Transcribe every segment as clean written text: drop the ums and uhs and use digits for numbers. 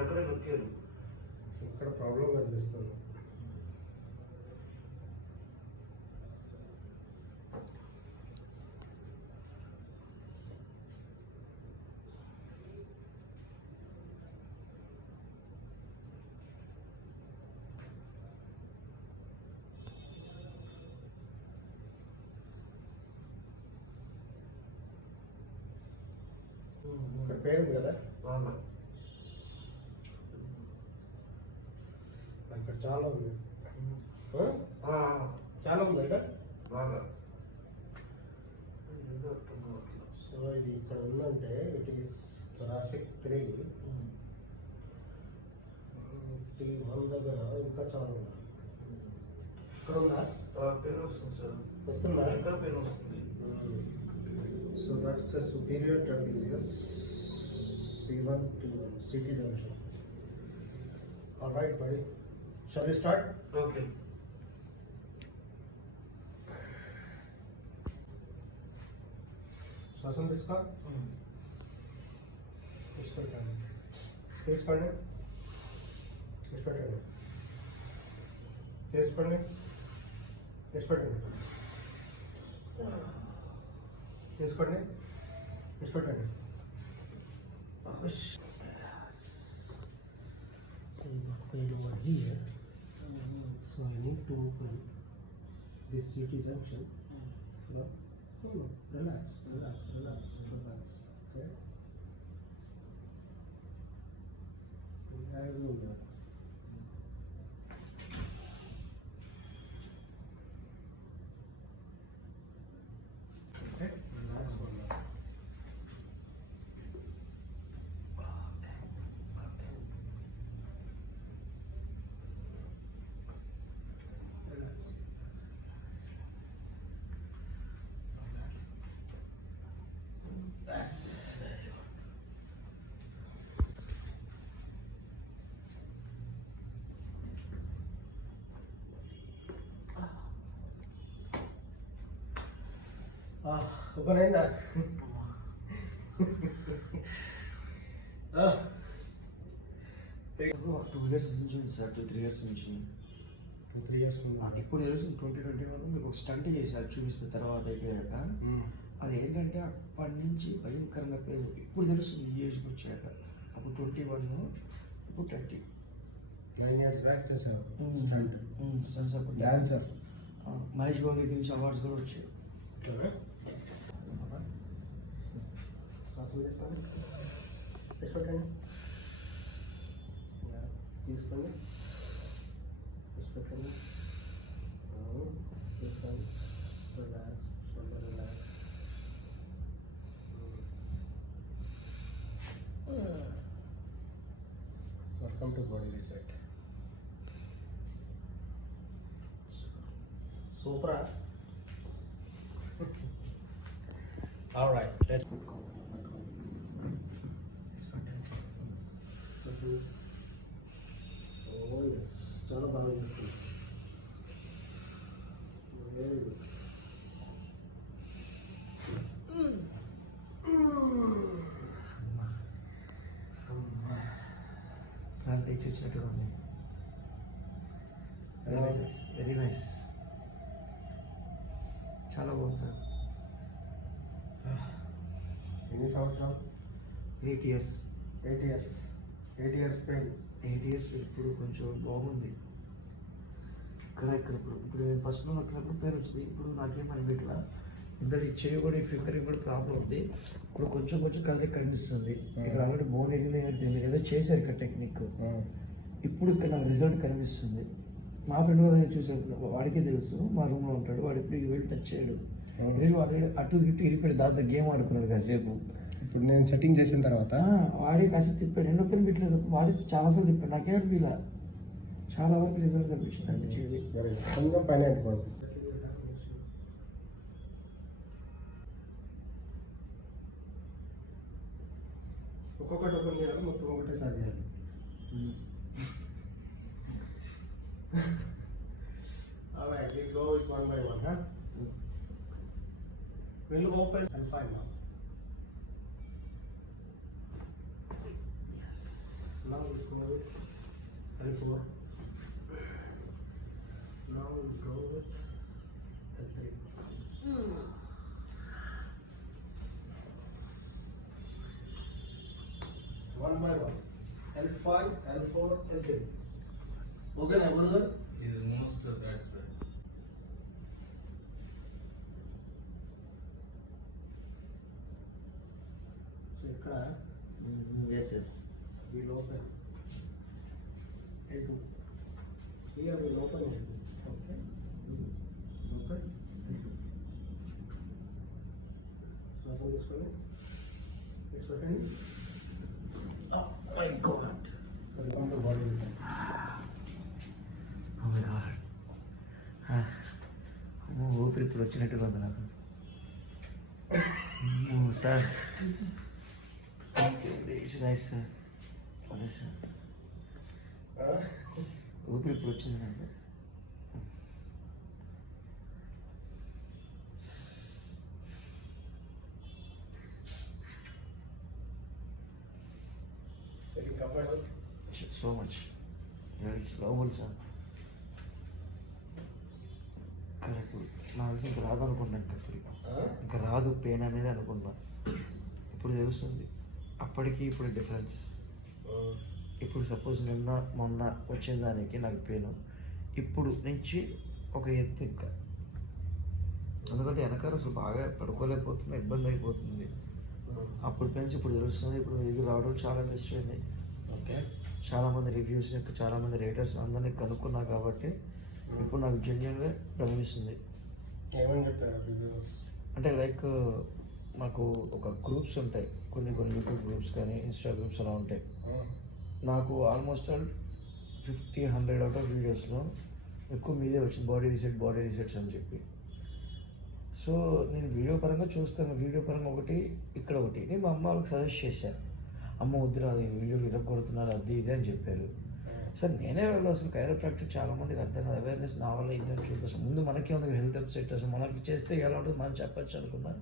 అక్కడే నొక్కారు. ఇక్కడ ప్రాబ్లం కనిపిస్తుంది. ఇక్కడ పేరు ఉంది కదా, అక్కడ చాలా ఉంది. చాలా ఉంది ఇక్కడ బాగా. సో ఇది ఇక్కడ ఉందంటే ఇట్ ఈస్ థొరాసిక్ 3. T1 దగ్గర ఇంకా చాలా ఉంది. ఇక్కడ ఉందా? పెయిన్ వస్తుంది సార్. వస్తుందా? ఇంకా పెయిన్ వస్తుంది. So that's a superior trapezius C1 T1 CT junction. All right, buddy. Shall we start? Okay. श्वासन इसका इस पर करना, तेज पढ़ने, इस पर करना, तेज पढ़ने, इस पर करना, तेज पढ़ने, इस पर करना. So you got pain over here. So I need to open this CT junction. No, relax. Okay. I will do that. Okay. Relax for now. That's very good. Open అయిందా? 2 years నుంచి ఉంది సార్. 2-3 years నుంచి. 2-3 years ఇప్పుడు తెలుసు 2021 మీకు ఒక stunt చేశారు చూపిస్తే తర్వాత అయిపోయాక. అది ఏంటంటే అప్పటి నుంచి భయంకరంగా పేరు ఇప్పుడు తెలుస్తుంది ఈ ఏజ్కి వచ్చాక. అప్పుడు 21, ఇప్పుడు 30. 9 years బ్యాక్ చేశారు స్టంట్స్ అప్పుడు డాన్సర్. మహేష్ బాబు నుంచి అవార్డ్స్ కూడా వచ్చాయి. శ్వాస తీసుకోండి, తీసుకోండి, తీసుకోండి, తీసుకోండి, తీసుకోండి, relax, shoulder relax. Welcome to body reset. Supra. All right, let's go. Oh yes, చాలా బాగా చేస్తుంది. Very good. ప్రాంతం తెచ్చినట్టుగా ఉంది. Very nice. చాలా బాగుంది సార్. ఎన్ని సంవత్సరాలు? 8 years. 8 years. 8 years pain. 8 years ఇప్పుడు కొంచెం బాగుంది. ఇక్కడ ఇప్పుడు నేను ఫస్ట్ నొక్కినప్పుడు పేరు వచ్చింది. ఇప్పుడు నాకేం అనిపించలా. ఇంతటి చెయ్యి కూడా ఈ ఫింగరింగ్ కూడా ప్రాబ్లం ఉంది. ఇప్పుడు కొంచెం కలర్ కనిపిస్తుంది. ఇక్కడ ఆల్రెడీ బోన్ ఎగిరిపోయింది ఏదో చేశారు ఇక్కడ టెక్నిక్. ఇప్పుడు ఇక్కడ నాకు రిజల్ట్ కనిపిస్తుంది. మా ఫ్రెండ్ కూడా నేను చూసాను, వాడికే తెలుసు, మా రూమ్లో ఉంటాడు. వాడు ఇప్పుడు వెళ్ళి టచ్ చేయడు. వాడు అటు ఇటు ఇరిపోయాడు. దాంతో గేమ్ ఆడుకున్నాడు కాసేపు. ఇప్పుడు నేను సెట్టింగ్ చేసిన తర్వాత వాడే కాసేపు తిప్పాడు. ఎన్నో పని పెట్టలేదు. వాడి చాలాసార్లు తిప్పాడు. నాకేం ఇలా చాలా వరకు రిజల్ట్ అనిపించేది. కొంచెం పైన అయిపోయింది. ఒక్కొక్కటి ఓపెన్ చేయాలి, మొత్తం ఒకటేసారి చేయాలి. All right, we'll go with one by one, huh? We'll open and find out. Now we'll go with L4. Now we'll go with L3. One by one. L5, L4, L3. Okay, na Guru? Is most satisfied. So ఇక్కడ yes yes we'll open L2. Here we'll open L2. Okay. Open L2. So open this one. It's open. My god So we come to body design. Oh my god అమ్మో ఊపిరి ఇప్పుడు వచ్చినట్టుగా ఉంది నాకు అమ్మో sir nice sir అదే sir ఊపిరి ఇప్పుడు వచ్చింది నాకు Feeling comfortable? So much it's lovable sir correct నాకు తెలిసి ఇంకా రాదు అనుకున్నా ఇంకా రాదు పెయిన్ అనేది అనుకున్నా ఇప్పుడు తెలుస్తుంది అప్పటికి ఇప్పుడు డిఫరెన్స్ ఇప్పుడు సపోజ్ నిన్న మొన్న వచ్చిన దానికి నాకు పెయిన్ ఇప్పుడు నుంచి ఒక ఎత్తు ఇంకా ఎందుకంటే వెనకాల అసలు బాగా పడుకోలేకపోతున్నా ఇబ్బంది అయిపోతుంది అప్పుడు పెంచి ఇప్పుడు తెలుస్తుంది ఇప్పుడు ఇది రావడం చాలా బెస్ట్ అయింది ఓకే. చాలామంది రివ్యూస్ చాలామంది రేటర్స్ అందరినీ కనుక్కున్నా కాబట్టి ఇప్పుడు నాకు జెన్యున్గా గమనిస్తుంది ఏమని చెప్పారు రివ్యూస్? అంటే లైక్ మాకు ఒక గ్రూప్స్ ఉంటాయి కొన్ని యూట్యూబ్ గ్రూప్స్ కానీ ఇన్స్టా గ్రూప్స్ అలా ఉంటాయి నాకు ఆల్మోస్ట్ ఆల్ 50-100 అవుట్ ఆఫ్ వీడియోస్లో ఎక్కువ మీదే వచ్చింది బాడీ రీసెట్స్ అని చెప్పి. సో నేను వీడియో పరంగా చూస్తాను, వీడియో పరంగా ఒకటి ఇక్కడ ఒకటి నేను మా అమ్మ వాళ్ళకి సజెస్ట్ చేశాను, అమ్మ వద్దురా అది వీడియోలు ఇరగొడుతున్నారు అది ఇది అని చెప్పారు. సార్ నేనే వాళ్ళు అసలు కైరోప్రాక్టిక్ చాలామందికి అర్థం కాదు, అవేర్నెస్ నా వల్ల ఇద్దరు చూపిస్తాను ముందు మనకే ఉంది హెల్త్ వెబ్సైట్ అసలు మనకి చేస్తే ఎలా ఉంటుంది మనం చెప్పచ్చు అనుకున్నాను.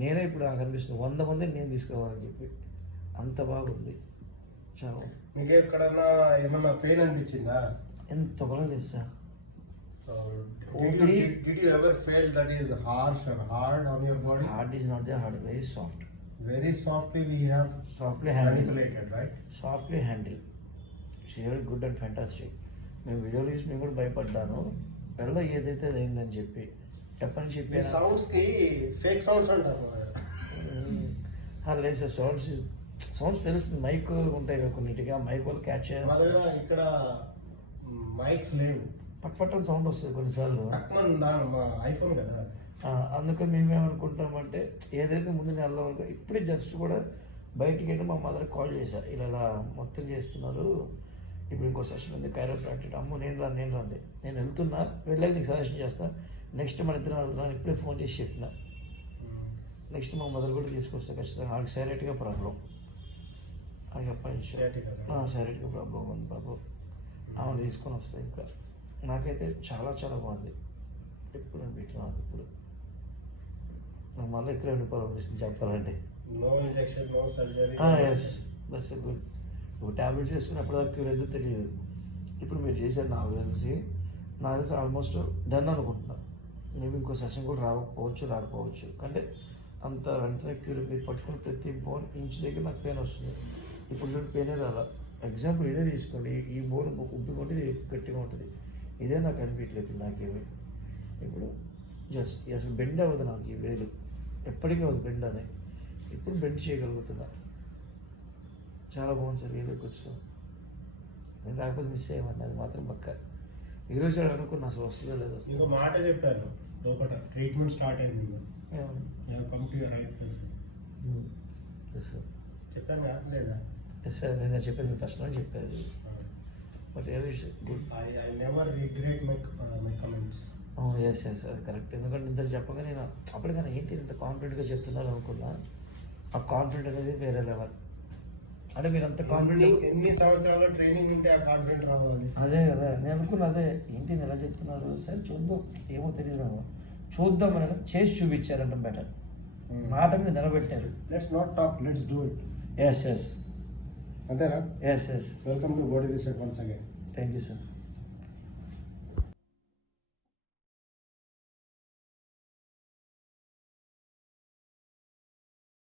నేనే ఇప్పుడు నాకు అనిపిస్తుంది 100 మందిని నేను తీసుకురావాలని చెప్పి అంత బాగుంది. చాలా మీకు ఎక్కడన్నా ఏమన్నా పెయిన్ అనిపించిందా? ఎంత బాగా చేస్తా. Did you ever feel that is harsh or hard on your body? Hard is not there, hard, very soft. Very softly we have Softly handled. manipulated, right? Softly handled. It's really good and fantastic. మేము video తీసి మేము కూడా భయపడ్డాను వెళ్ళ ఏదైతే అయిందని చెప్పి ఎప్పటి నుంచి ఈ చెప్పాను. సౌండ్స్ కి ఫేక్ సౌండ్స్ అంటారు. లేదు సార్ సౌండ్స్ తెలుస్తుంది, మైక్ ఉంటాయి కదా కొన్నిటిగా మైక్ వాళ్ళు క్యాచ్ మా చేయాలి, దగ్గర ఇక్కడ మైక్స్ లేవు, పట్టు సౌండ్ వస్తుంది కొన్నిసార్లు. మా ఐఫోన్ కదా. అందుకని మేమేమనుకుంటామంటే ఏదైతే ముందు నెలలో ఇప్పుడే జస్ట్ కూడా బయటికి వెళ్ళి మా మదర్ కాల్ చేశా, ఇలా మొత్తం చేస్తున్నారు ఇప్పుడు ఇంకో సెషన్ ఉంది కైరోప్రాక్టిక్. అమ్మో నేను రాంది నేను వెళ్తున్నా వెళ్ళాక నీకు సజెషన్ చేస్తా, నెక్స్ట్ మన ఇద్దరం వెళ్తున్నాను ఇప్పుడే ఫోన్ చేసి చెప్పిన. నెక్స్ట్ మా మదర్ కూడా తీసుకొస్తా ఖచ్చితంగా, వాళ్ళకి సైలెంట్గా ప్రాబ్లం, వాళ్ళకి ఎప్పటి నుంచి సైలెంట్గా ప్రాబ్లం ఉంది బాబు, ఆమె తీసుకొని వస్తాయి. ఇంకా నాకైతే చాలా చాలా బాగుంది, ఎప్పుడు అనిపించినా ఇప్పుడు నాకు మళ్ళీ ఇక్కడ ఉండిపోవాలనిపిస్తుంది చెప్పాలంటే. No injection, no surgery. Yes that's good. ఇప్పుడు ట్యాబ్లెట్స్ వేసుకుని అప్పటిదాకా క్యూర్ ఏదో తెలియదు, ఇప్పుడు మీరు చేశారు నాకు తెలిసి ఆల్మోస్ట్ డన్ అనుకుంటున్నా. మేబీ ఇంకో సెషన్ కూడా రాకపోవచ్చు అంటే అంత వెంటనే క్యూర్ మీరు పట్టుకుని ప్రతి బోన్ ఇంచ్ దగ్గర నాకు పెయిన్ వస్తుంది. ఇప్పుడు చూడండి పెయిన్ రాలా. ఎగ్జాంపుల్ ఇదే తీసుకోండి, ఈ బోన్ ఉబ్బికొంటే ఇది గట్టిగా ఉంటుంది, ఇదే నాకు అనిపించలేదు నాకేమి. ఇప్పుడు జస్ట్ అసలు బెండ్ అవ్వదు నాకు, ఈ వేలు ఎప్పటికీ అవ్వదు బెండ్ అని, ఇప్పుడు బెండ్ చేయగలుగుతున్నా. చాలా బాగుంది సార్, వేలు కూర్చో నేను రాకపోతే మిస్ అయ్యమని అది మాత్రం పక్క. ఈరోజు అనుకున్నా అసలు వస్తుందో లేదు అసలు. ఇంకో మాట చెప్పారు లోపల ట్రీట్మెంట్ స్టార్ట్ అయింది, come to your right place. Yes sir చెప్పాను కదా లేదా? ఎస్ సార్ నేను చెప్పాను ఫస్ట్ నుంచి చెప్పారు, but good. I never regret my comments. Yes yes అది కరెక్ట్, ఎందుకంటే ఇంత చెప్పగా నేను అప్పటికన్నా ఏంటి ఇంత కాన్ఫిడెంట్గా చెప్తున్నారు అనుకున్నా. ఆ కాన్ఫిడెంట్ అనేది వేరే లెవెల్. అంటే మీరు అంత కాన్ఫిడెంట్ ఎన్ని సంవత్సరాల ట్రైనింగ్ ఉంటే ఆ కాన్ఫిడెంట్ రావాలి. అదే కదా నేను అనుకున్నా, అదే ఏంటి ఎలా చెప్తున్నారు సరే చూద్దాం ఏమో తెలియదు చూద్దాం అని చేసి చూపించారంట బెటర్, మాట మీద నిలబెట్టారు. Let's not talk, let's do it. Yes అంతేనా? Yes yes welcome to body reset once again. Thank you sir.